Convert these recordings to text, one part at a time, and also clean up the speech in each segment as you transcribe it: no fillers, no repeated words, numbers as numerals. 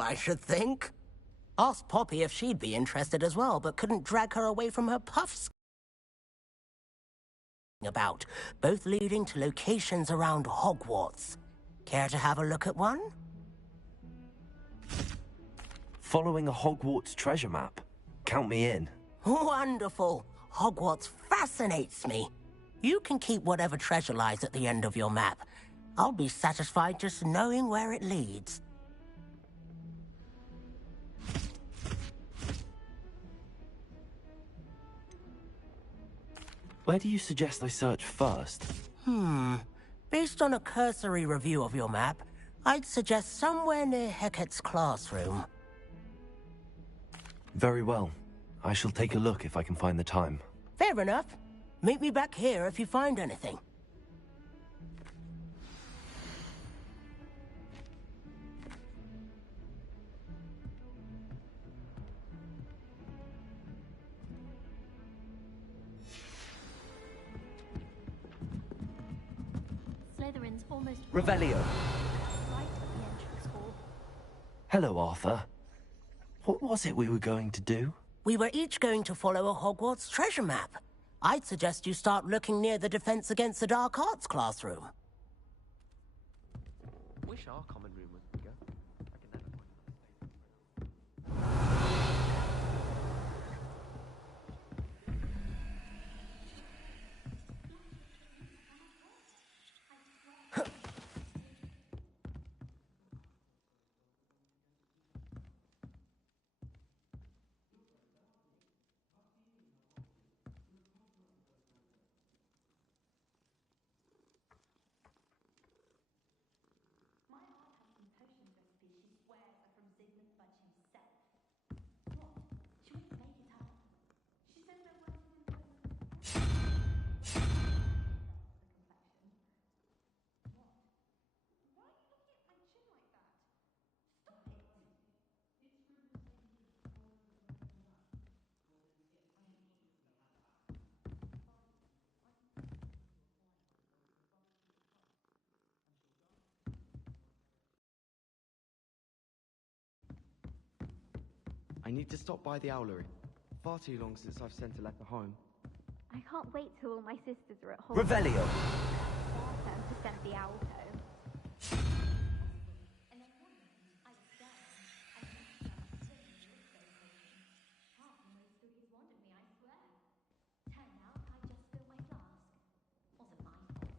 I should think. Asked Poppy if she'd be interested as well, but couldn't drag her away from her puffs about, both leading to locations around Hogwarts. Care to have a look at one? Following a Hogwarts treasure map. Count me in. Wonderful. Hogwarts fascinates me. You can keep whatever treasure lies at the end of your map. I'll be satisfied just knowing where it leads. Where do you suggest I search first? Based on a cursory review of your map, I'd suggest somewhere near Hecat's classroom. Very well. I shall take a look if I can find the time. Fair enough. Meet me back here if you find anything. Slytherin's almost Revelio. right at the entrance hall. Hello, Arthur. What was it we were going to do? We were each going to follow a Hogwarts treasure map. I'd suggest you start looking near the Defense Against the Dark Arts classroom. Wish our common room was bigger. I can never find My aunt has some potion recipes she swears are from Zygmunt Budge himself. What? She wouldn't make it up. She said there wasn't the complexion. What? Why are you looking at my chin like that? Stop it! I need to stop by the owlery. Far too long since I've sent a letter home. I can't wait till all my sisters are at home. Revelio. Their turn to send the alto. And then one night, I was down, and he sitting in the space station. Half the way through his wand at me, I swear. Turned out I just spilled my flask. Wasn't my fault.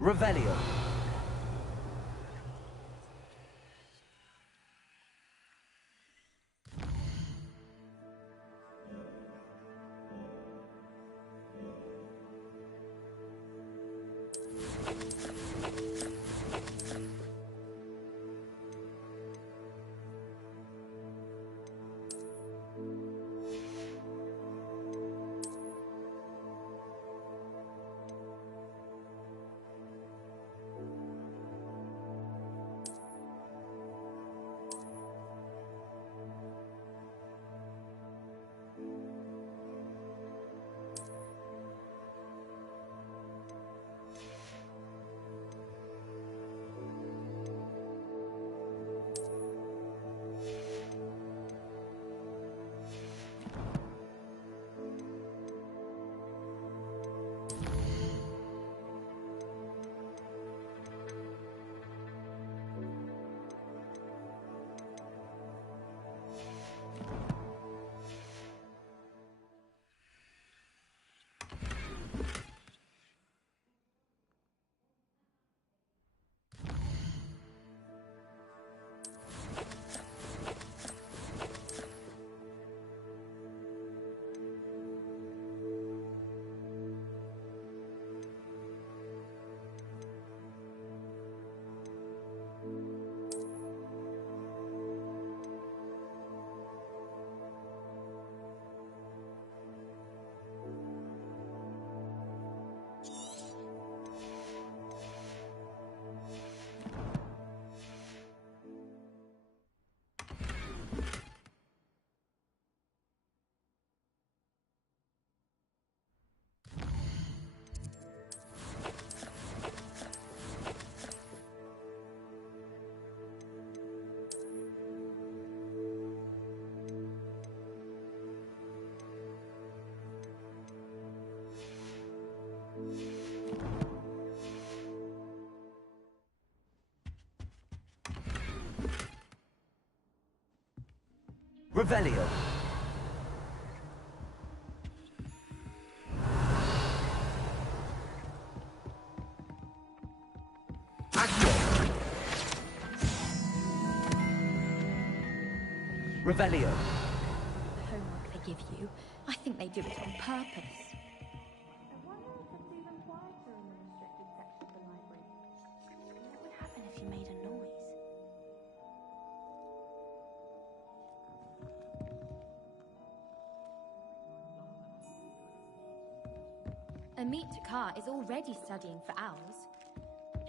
Revelio. Revelio. Revelio. The homework they give you, I think they do it on purpose. I wonder if it's even quieter in the restricted section of the library. What would happen if you made a noise? Amit Takar is already studying for owls.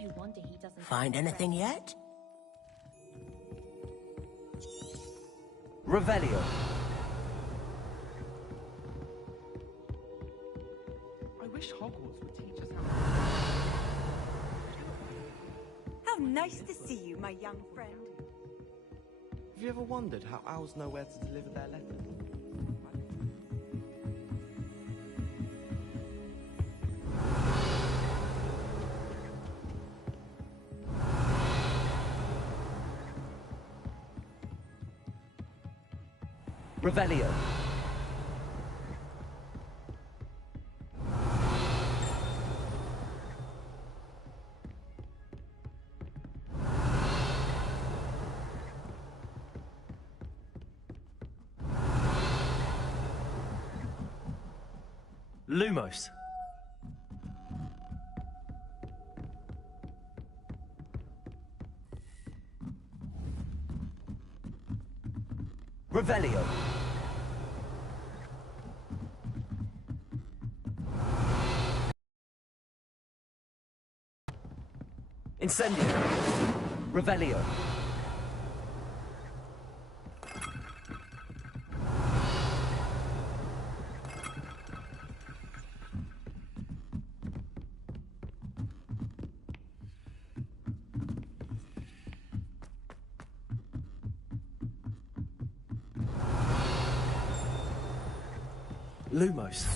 No wonder he doesn't... Find anything yet? Revelio. I wish Hogwarts would teach us How nice to see you, my young friend. Have you ever wondered how owls know where to deliver their letters? Revelio. Lumos. Revelio. Incendio. Revelio. Lumos.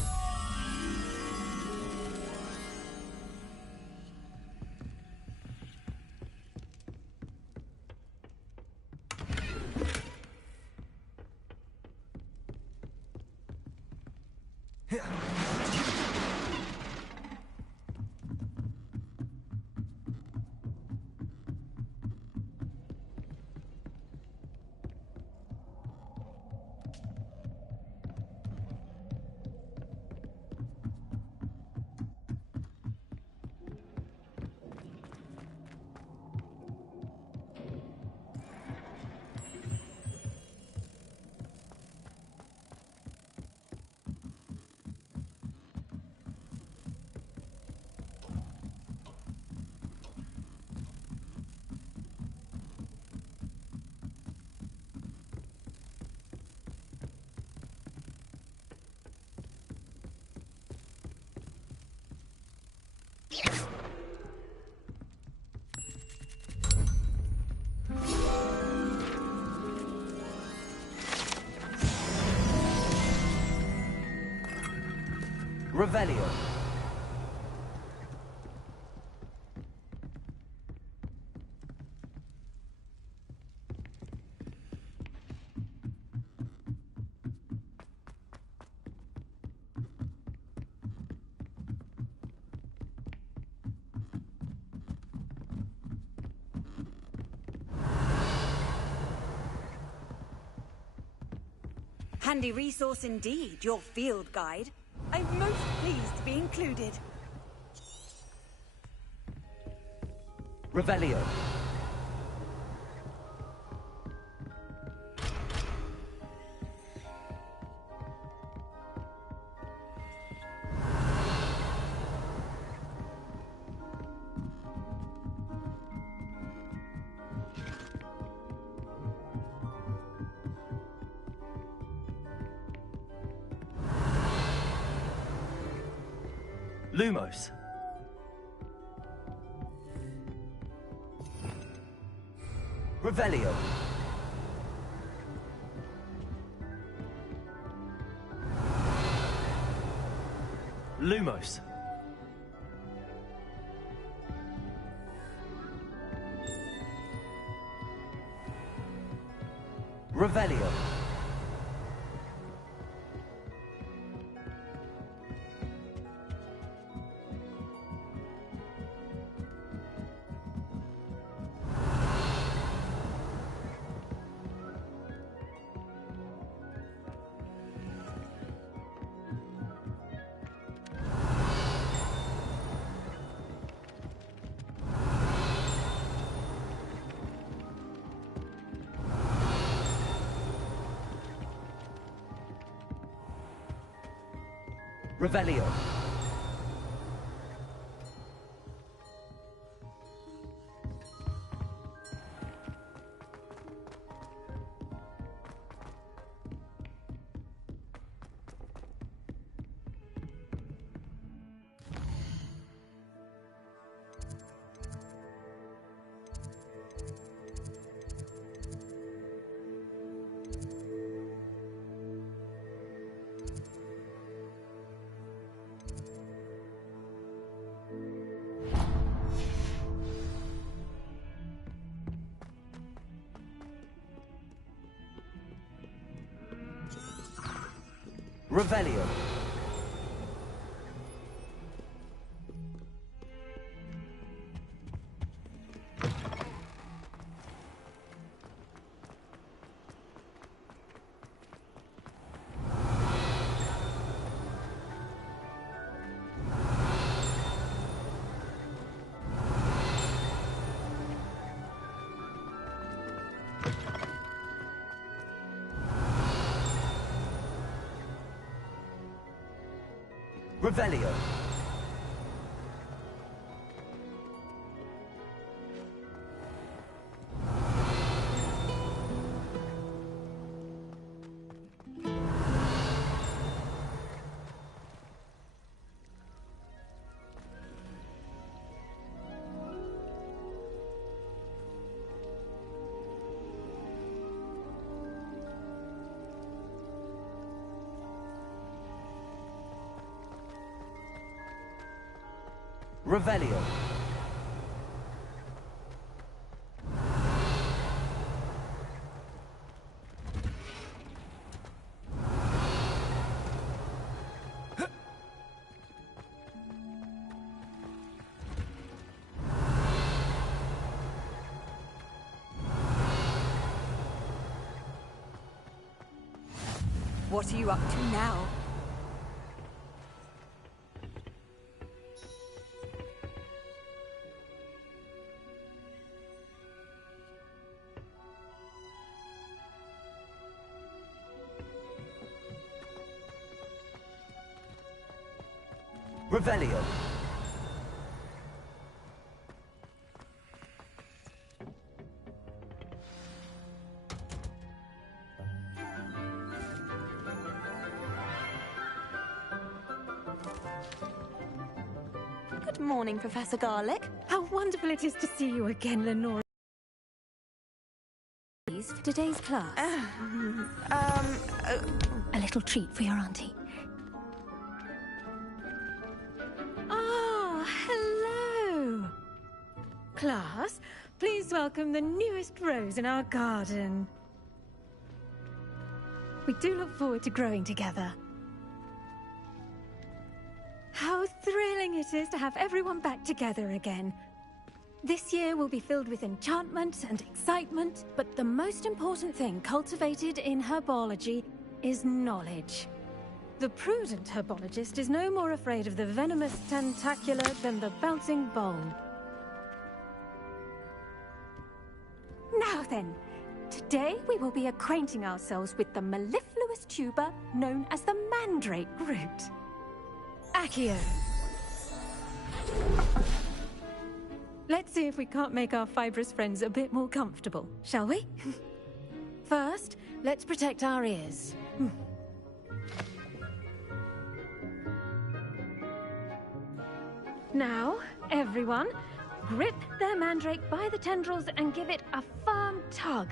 Revelio. Handy resource indeed, your field guide. I'm most pleased to be included. Revelio. Lumos. Revelio. Lumos. Revelio. Revelio. Revelio. Revelio. Revelio. What are you up to now? Revelio. Good morning, Professor Garlick. How wonderful it is to see you again, Lenore. For today's class. A little treat for your auntie. Ah, hello. Class, please welcome the newest rose in our garden. We do look forward to growing together. How thrilling it is to have everyone back together again. This year will be filled with enchantment and excitement, but the most important thing cultivated in herbology is knowledge. The prudent herbologist is no more afraid of the venomous tentacular than the bouncing bulb. Now then, today we will be acquainting ourselves with the mellifluous tuber known as the mandrake root. Accio. Let's see if we can't make our fibrous friends a bit more comfortable, shall we? First, let's protect our ears. Now, everyone, grip their mandrake by the tendrils and give it a firm tug.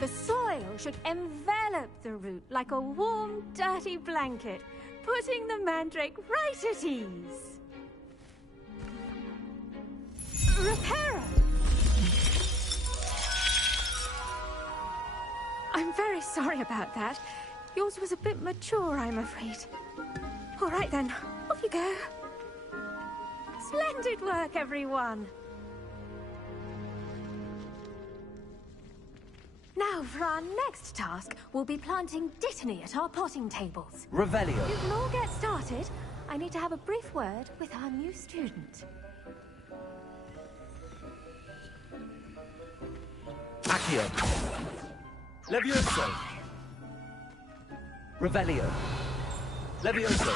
The soil should envelop the root like a warm, dirty blanket, putting the mandrake right at ease. Reparo! I'm very sorry about that. Yours was a bit mature, I'm afraid. All right then, off you go. Splendid work, everyone. Now, for our next task, we'll be planting Dittany at our potting tables. Revelio. You can all get started. I need to have a brief word with our new student. Accio. Levioso. Revelio. Levioso.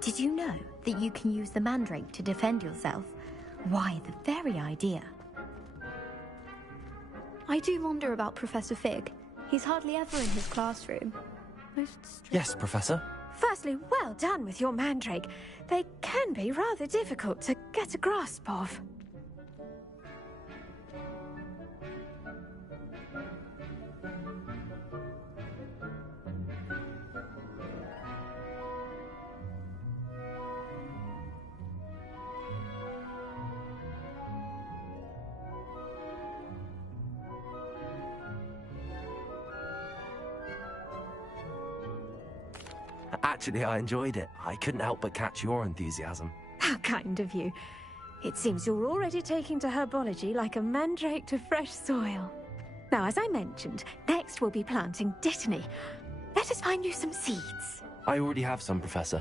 Did you know that you can use the mandrake to defend yourself? Why, the very idea. I do wonder about Professor Fig. He's hardly ever in his classroom. Most strict. Yes, Professor. Firstly, well done with your mandrake. They can be rather difficult to get a grasp of. Actually, I enjoyed it. I couldn't help but catch your enthusiasm. How kind of you. It seems you're already taking to herbology like a mandrake to fresh soil. Now, as I mentioned, next we'll be planting Dittany. Let us find you some seeds. I already have some, Professor.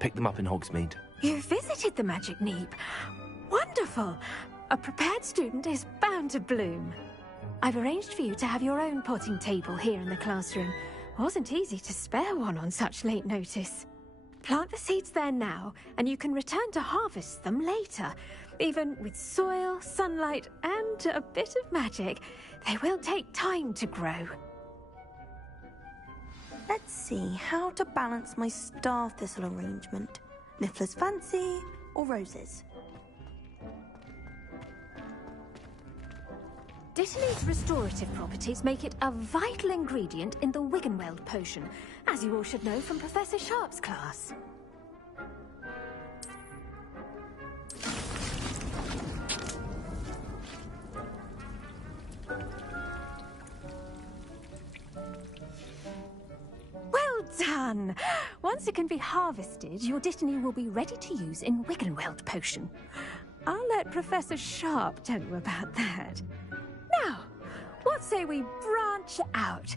Picked them up in Hogsmeade. You visited the Magic Neep. Wonderful. A prepared student is bound to bloom. I've arranged for you to have your own potting table here in the classroom. Wasn't easy to spare one on such late notice. Plant the seeds there now, and you can return to harvest them later. Even with soil, sunlight, and a bit of magic, they will take time to grow. Let's see how to balance my star thistle arrangement. Niffler's fancy or roses? Dittany's restorative properties make it a vital ingredient in the Wiggenweld potion, as you all should know from Professor Sharp's class. Well done! Once it can be harvested, your Dittany will be ready to use in Wiggenweld potion. I'll let Professor Sharp tell you about that. Now, what say we branch out?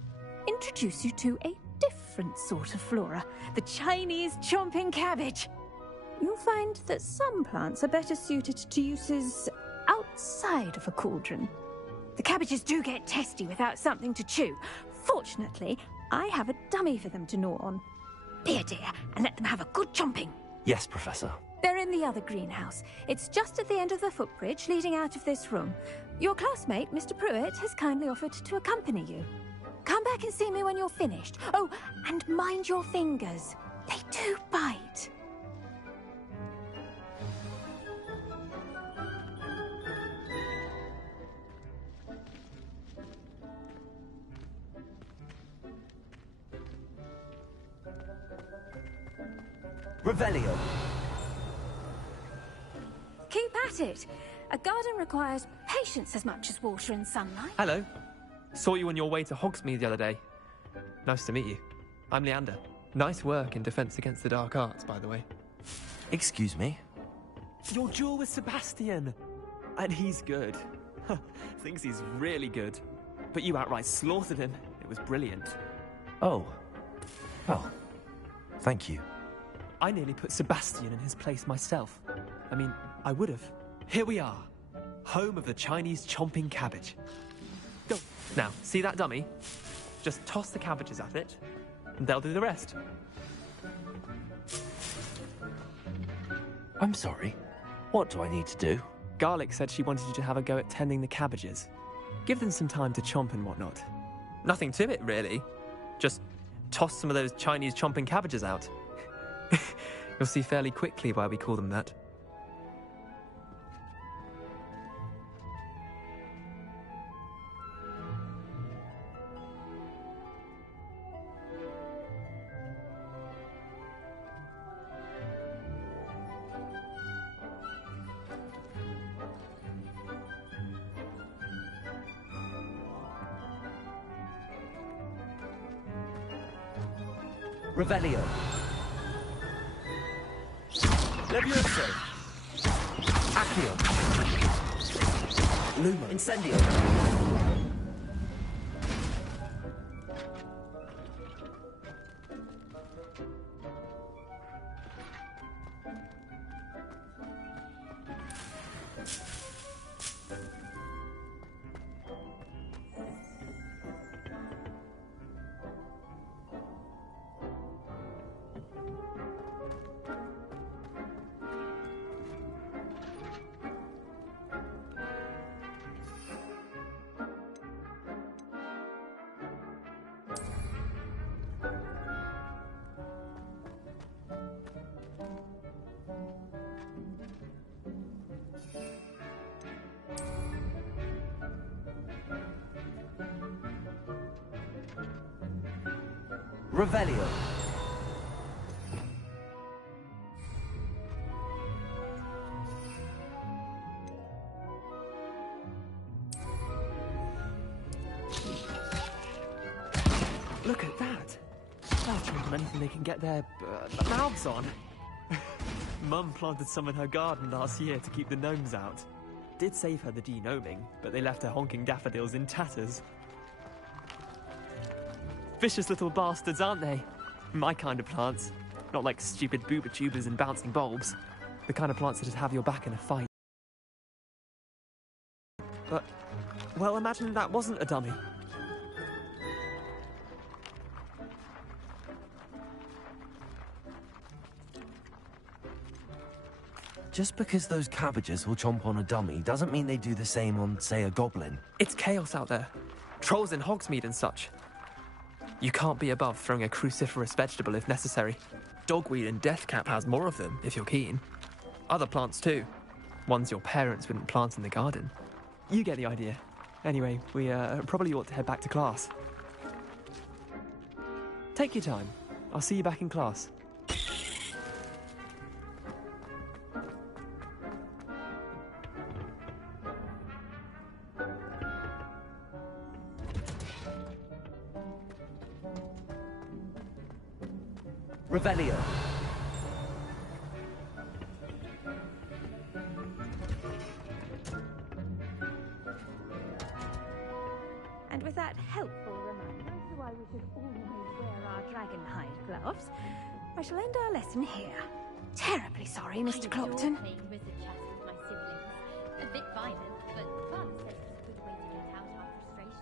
Introduce you to a different sort of flora, the Chinese chomping cabbage. You'll find that some plants are better suited to uses outside of a cauldron. The cabbages do get testy without something to chew. Fortunately, I have a dummy for them to gnaw on. Be a dear and let them have a good chomping. Yes, Professor. They're in the other greenhouse. It's just at the end of the footbridge leading out of this room. Your classmate, Mr. Pruitt, has kindly offered to accompany you. Come back and see me when you're finished. Oh, and mind your fingers. They do bite. Revelio. Keep at it. A garden requires patience as much as water and sunlight. Hello. Saw you on your way to Hogsmeade the other day. Nice to meet you. I'm Leander. Nice work in Defense Against the Dark Arts, by the way. Excuse me? Your duel with Sebastian! And he's good. Thinks he's really good. But you outright slaughtered him. It was brilliant. Oh. Well, thank you. I nearly put Sebastian in his place myself. I mean, I would have. Here we are. Home of the Chinese chomping cabbage. Go. Now, see that dummy? Just toss the cabbages at it, and they'll do the rest. I'm sorry. What do I need to do? Garlic said she wanted you to have a go at tending the cabbages. Give them some time to chomp and whatnot. Nothing to it, really. Just toss some of those Chinese chomping cabbages out. You'll see fairly quickly why we call them that. Revelio. Levioso. Accio. Lumo. Incendio. Revelio. Look at that. They'll jump on anything they can get their mouths on. Mum planted some in her garden last year to keep the gnomes out. Did save her the de-gnoming, but they left her honking daffodils in tatters. Vicious little bastards, aren't they? My kind of plants. Not like stupid booba tubers and bouncing bulbs. The kind of plants that'd have your back in a fight. But, well, imagine that wasn't a dummy. Just because those cabbages will chomp on a dummy doesn't mean they do the same on, say, a goblin. It's chaos out there. Trolls in Hogsmeade and such. You can't be above throwing a cruciferous vegetable if necessary. Dogweed and deathcap has more of them, if you're keen. Other plants too. Ones your parents wouldn't plant in the garden. You get the idea. Anyway, we probably ought to head back to class. Take your time. I'll see you back in class. Revelio. And with that helpful reminder as to why we should always wear our dragonhide gloves, I shall end our lesson here. Terribly sorry, Mr. Clopton. Playing wizard chess with my siblings. A bit violent, but Father says it's a good way to get out our frustrations.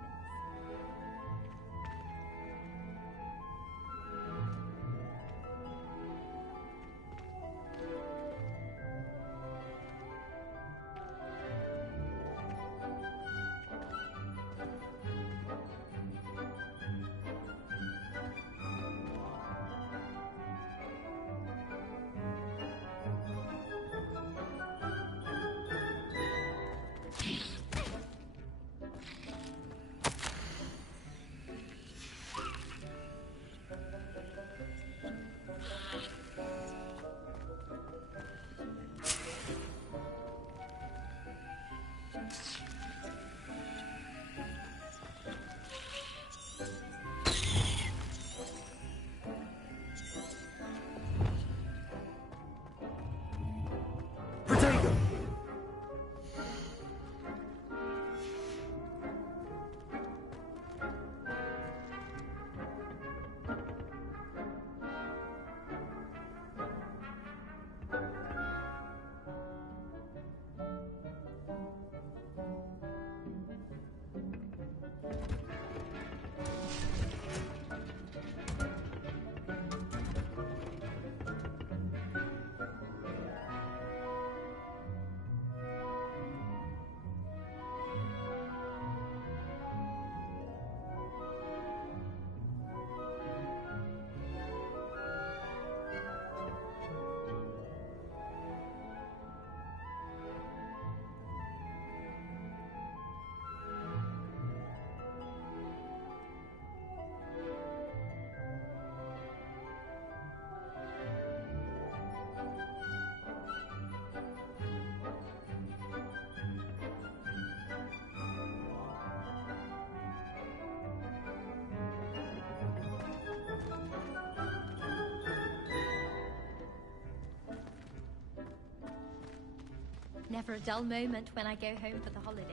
Never a dull moment when I go home for the holidays.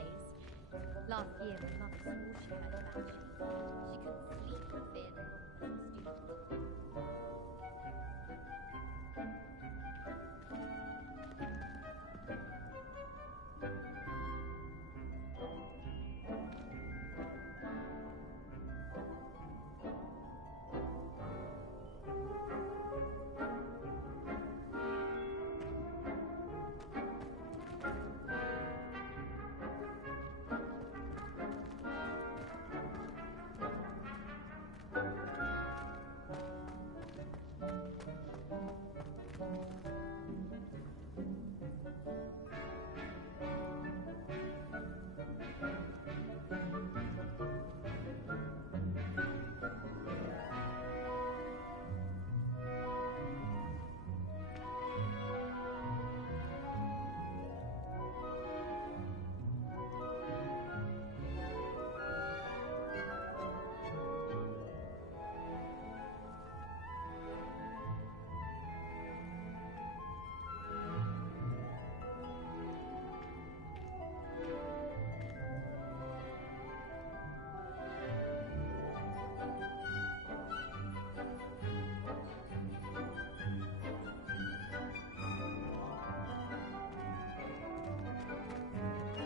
Last year, my mother swore she heard a banshee. She couldn't sleep for fear the Hogwarts students.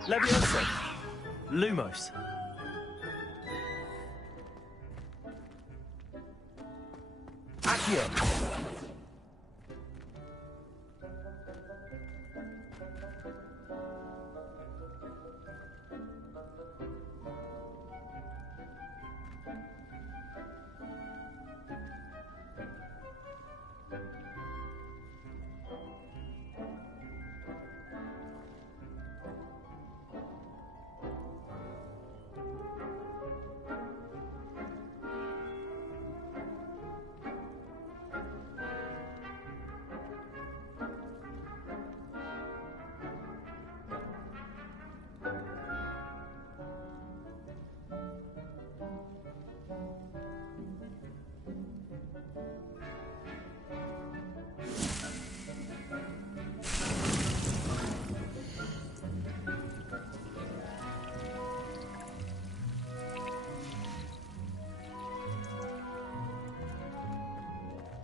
Leviosa! Lumos! Accio!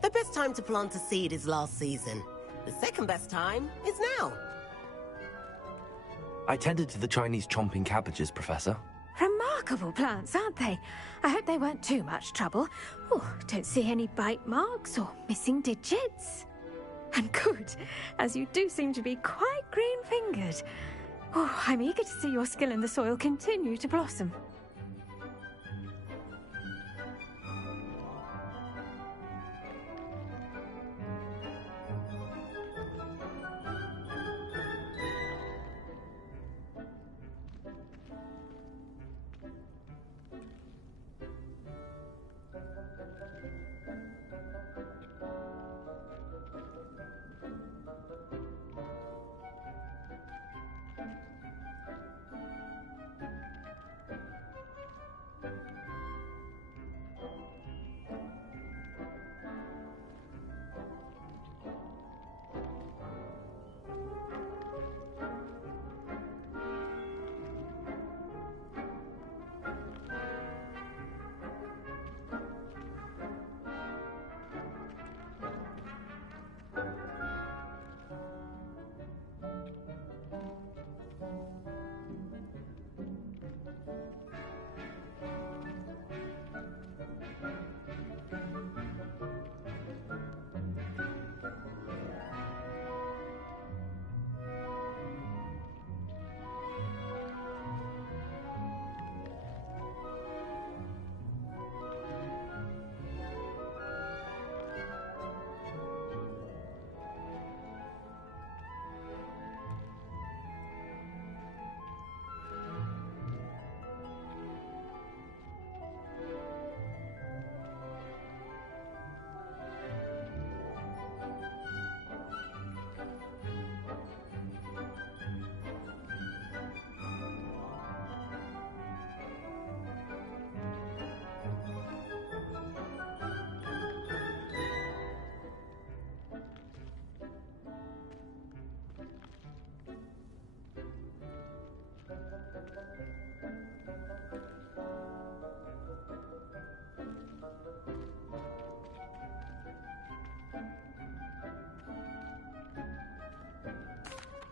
The best time to plant a seed is last season. The second best time is now. I tended to the Chinese chomping cabbages, Professor. Remarkable plants, aren't they? I hope they weren't too much trouble. Oh, don't see any bite marks or missing digits. And good, as you do seem to be quite green-fingered. Oh, I'm eager to see your skill in the soil continue to blossom.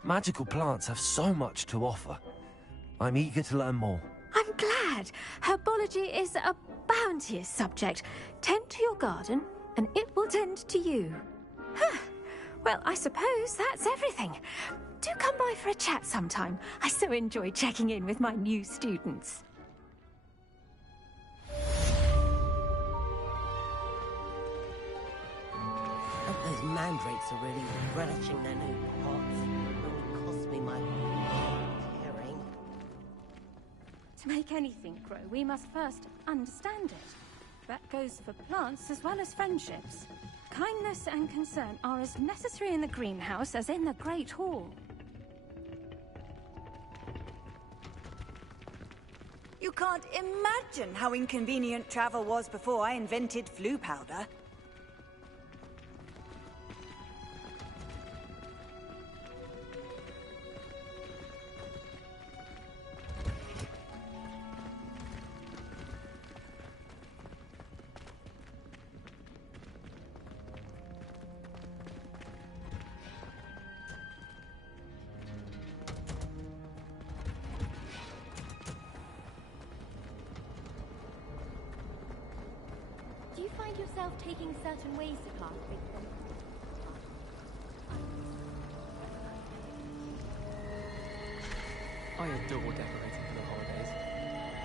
Magical plants have so much to offer. I'm eager to learn more. I'm glad. Herbology is a bounteous subject. Tend to your garden, and it will tend to you. Huh. Well, I suppose that's everything. Do come by for a chat sometime. I so enjoy checking in with my new students. Those mandrakes are really relishing their new pots. It will cost me my hearing. To make anything grow, we must first understand it. That goes for plants as well as friendships. Kindness and concern are as necessary in the greenhouse as in the Great Hall. You can't imagine how inconvenient travel was before I invented flu powder. Do you find yourself taking certain ways to class based on... I adore decorating for the holidays.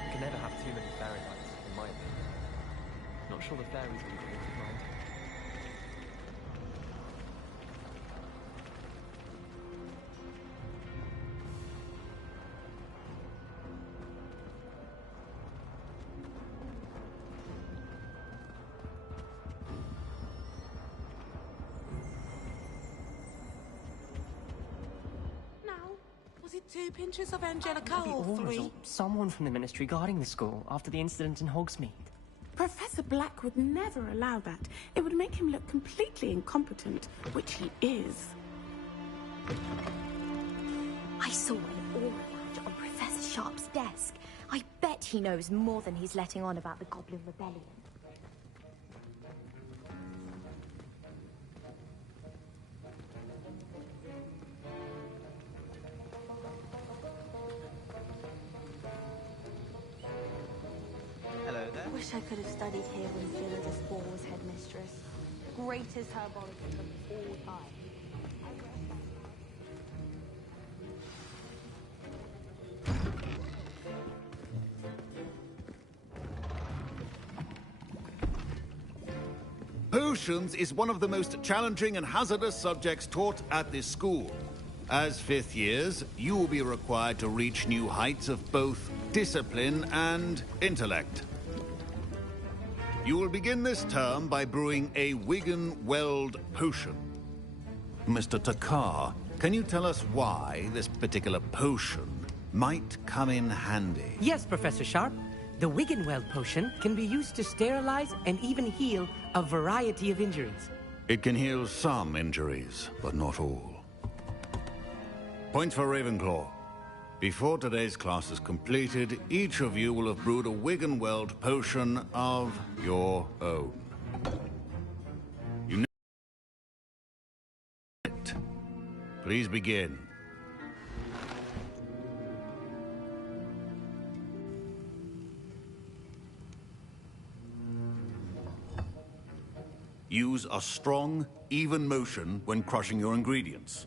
You can never have too many fairy lights, in my opinion. Not sure the fairies will be would mind. Was it 2 pinches of Angelica or Or 3? someone from the ministry guarding the school after the incident in Hogsmeade. Professor Black would never allow that. It would make him look completely incompetent, which he is. I saw an aura badge on Professor Sharp's desk. I bet he knows more than he's letting on about the Goblin Rebellion. I wish I could have studied here when Phyllis Ball was headmistress. Greatest herbologist of all time. Potions is one of the most challenging and hazardous subjects taught at this school. As 5th years, you will be required to reach new heights of both discipline and intellect. You will begin this term by brewing a Wigan-Weld potion. Mr. Takar, can you tell us why this particular potion might come in handy? Yes, Professor Sharp. The Wiggenweld potion can be used to sterilize and even heal a variety of injuries. It can heal some injuries, but not all. Points for Ravenclaw. Before today's class is completed, each of you will have brewed a Wiggenweld potion of your own. You know it. Please begin. Use a strong, even motion when crushing your ingredients.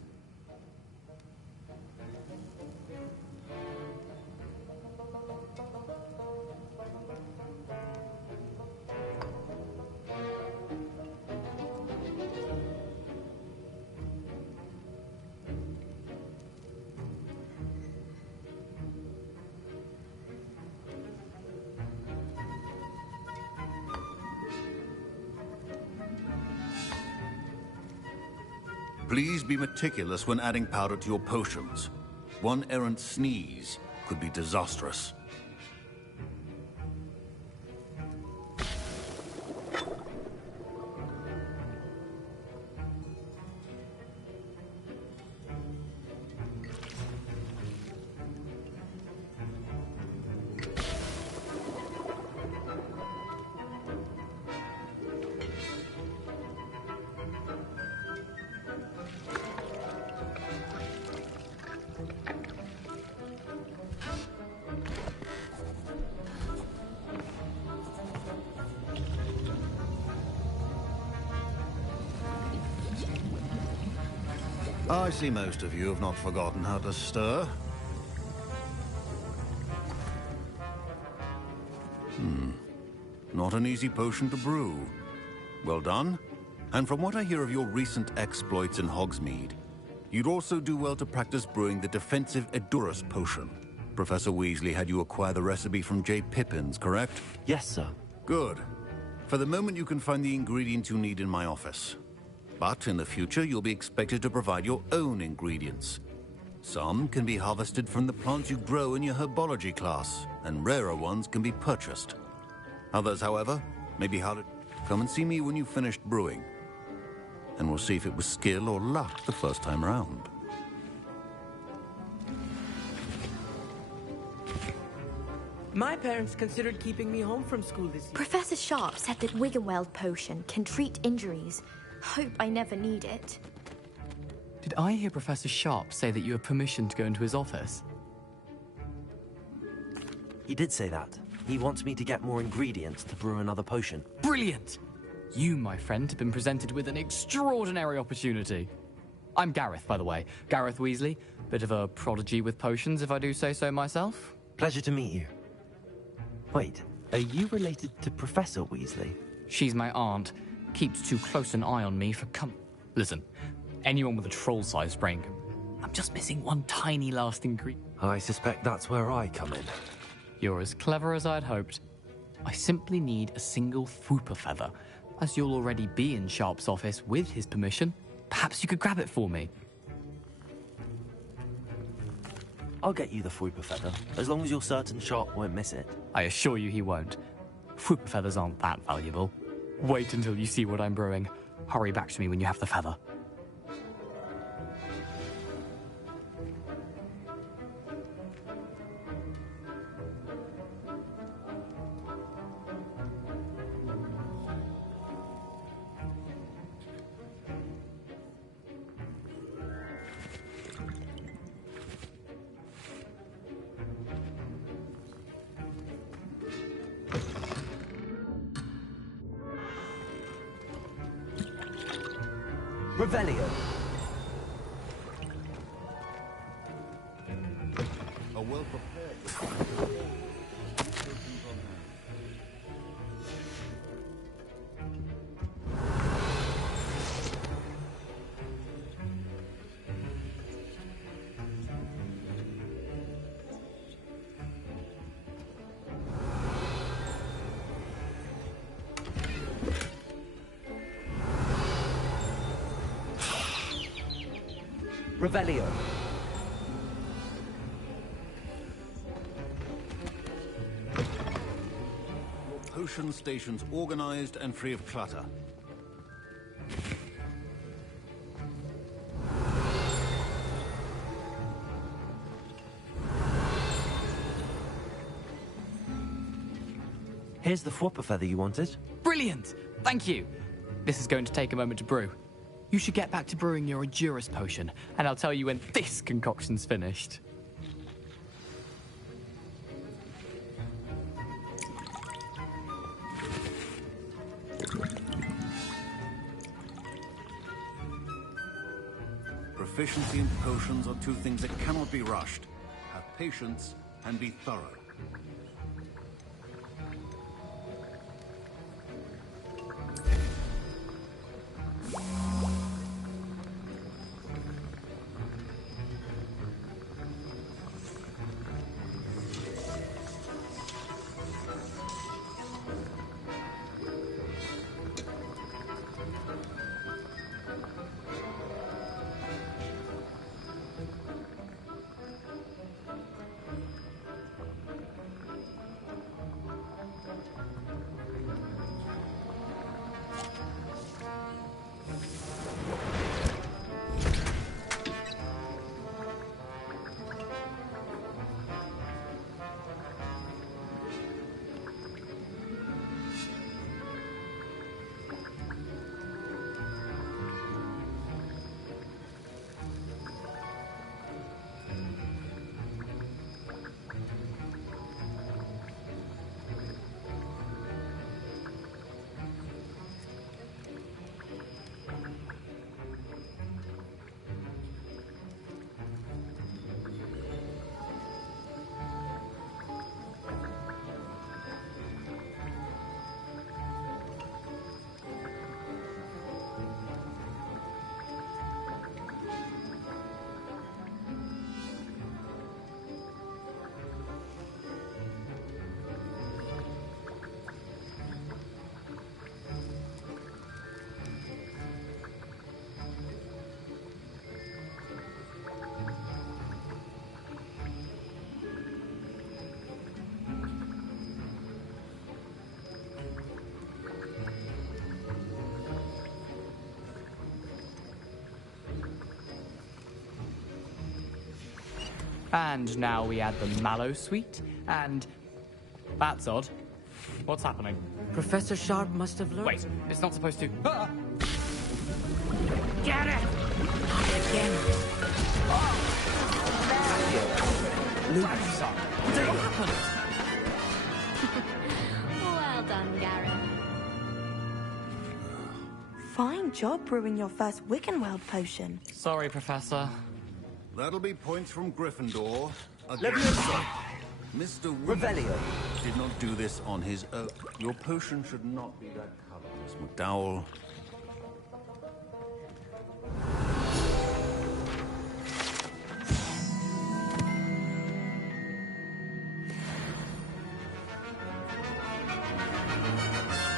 Please be meticulous when adding powder to your potions. One errant sneeze could be disastrous. I see most of you have not forgotten how to stir. Not an easy potion to brew. Well done. And from what I hear of your recent exploits in Hogsmeade, you'd also do well to practice brewing the defensive Edurus potion. Professor Weasley had you acquire the recipe from J. Pippins, correct? Yes, sir. Good. For the moment, you can find the ingredients you need in my office. But in the future, you'll be expected to provide your own ingredients. Some can be harvested from the plants you grow in your herbology class, and rarer ones can be purchased. Others, however, may be harder. Come and see me when you've finished brewing, and we'll see if it was skill or luck the first time around. My parents considered keeping me home from school this year. Professor Sharp said that Wiggenweld potion can treat injuries. Hope I never need it. Did I hear Professor Sharp say that you have permission to go into his office? He did say that. He wants me to get more ingredients to brew another potion. Brilliant! You, my friend, have been presented with an extraordinary opportunity. I'm Gareth, by the way. Gareth Weasley. Bit of a prodigy with potions, if I do say so myself. Pleasure to meet you. Wait, are you related to Professor Weasley? She's my aunt. Keeps too close an eye on me for Listen, anyone with a troll-sized brain can... I'm just missing one tiny last ingredient. I suspect that's where I come in. You're as clever as I'd hoped. I simply need a single Fwooper feather. As you'll already be in Sharp's office with his permission, perhaps you could grab it for me. I'll get you the Fwooper feather, as long as you're certain Sharp won't miss it. I assure you he won't. Fwooper feathers aren't that valuable. Wait until you see what I'm brewing. Hurry back to me when you have the feather. Revelio. A well-prepared... Revelio. Potion stations organized and free of clutter. Here's the Fwooper feather you wanted. Brilliant! Thank you! This is going to take a moment to brew. You should get back to brewing your Edurus potion, and I'll tell you when this concoction's finished. Proficiency in potions are two things that cannot be rushed. Have patience and be thorough. And now we add the mallow sweet, and... That's odd. What's happening? Professor Sharp must have learned. Wait, it's not supposed to... Ah! Get it! Again. What happened? Well done, Gareth. Fine job brewing your first Wiggenweld potion. Sorry, Professor. That'll be points from Gryffindor. Leviosa. Mr. Revelio. Did not do this on his own. Your potion should not be that color, Miss McDowell.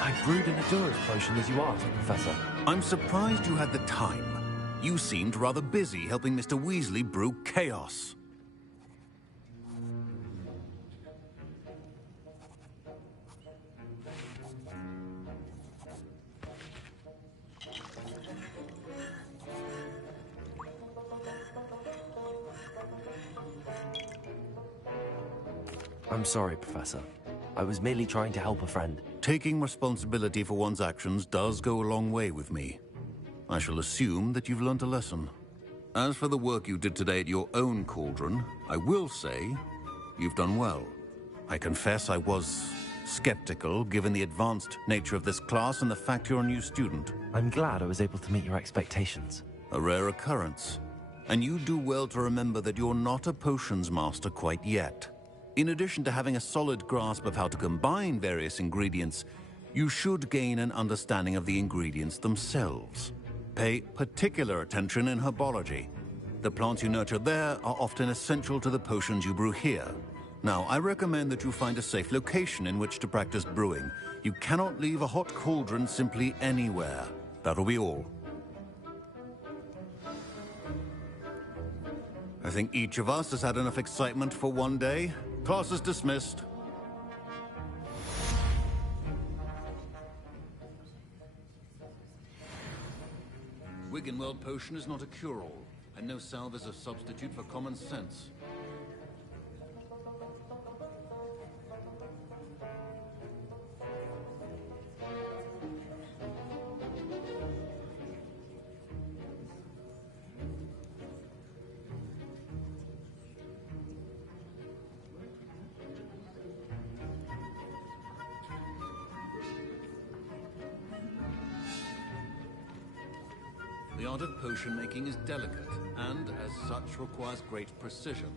I brewed an Adura's potion as you asked, Professor. I'm surprised you had the time. You seemed rather busy helping Mr. Weasley brew chaos. I'm sorry, Professor. I was merely trying to help a friend. Taking responsibility for one's actions does go a long way with me. I shall assume that you've learnt a lesson. As for the work you did today at your own cauldron, I will say you've done well. I confess I was skeptical, given the advanced nature of this class and the fact you're a new student. I'm glad I was able to meet your expectations. A rare occurrence. And you do well to remember that you're not a potions master quite yet. In addition to having a solid grasp of how to combine various ingredients, you should gain an understanding of the ingredients themselves. Pay particular attention in herbology. The plants you nurture there are often essential to the potions you brew here. Now, I recommend that you find a safe location in which to practice brewing. You cannot leave a hot cauldron simply anywhere. That'll be all. I think each of us has had enough excitement for one day. Class is dismissed. Wiggenweld potion is not a cure-all, and no salve is a substitute for common sense. The art of potion making is delicate, and as such requires great precision.